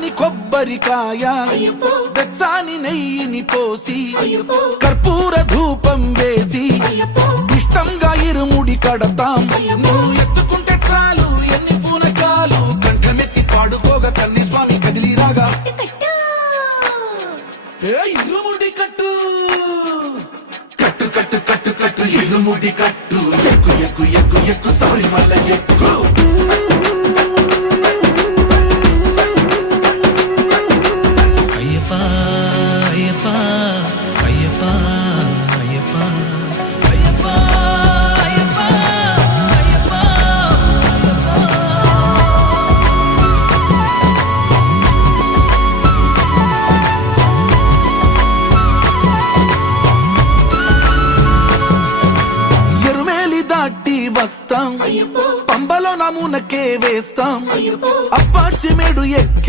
తెల్లాని కొబ్బరికాయ వెచ్చాని నెయ్యిని పోసి కర్పూర ధూపం వేసి ఇష్టంగా ఇరుముడి కడతాం. నువ్వు ఎత్తుకుంటే చాలు ఎన్ని పూనకాలు కంఠమెత్తి పాడుకోగా కన్ని స్వామి కదిలిరాగా ఇరుముడి కట్టు కట్టు కట్టు కట్టు కట్టు ఇరుముడి కట్టు ఎక్కు ఎక్కు ఎక్కు ఎక్కు శబరిమల ఎక్కు. వస్తాం పంబలో నమూనకే వేస్తాం అప్పాచి మేడు ఎక్కి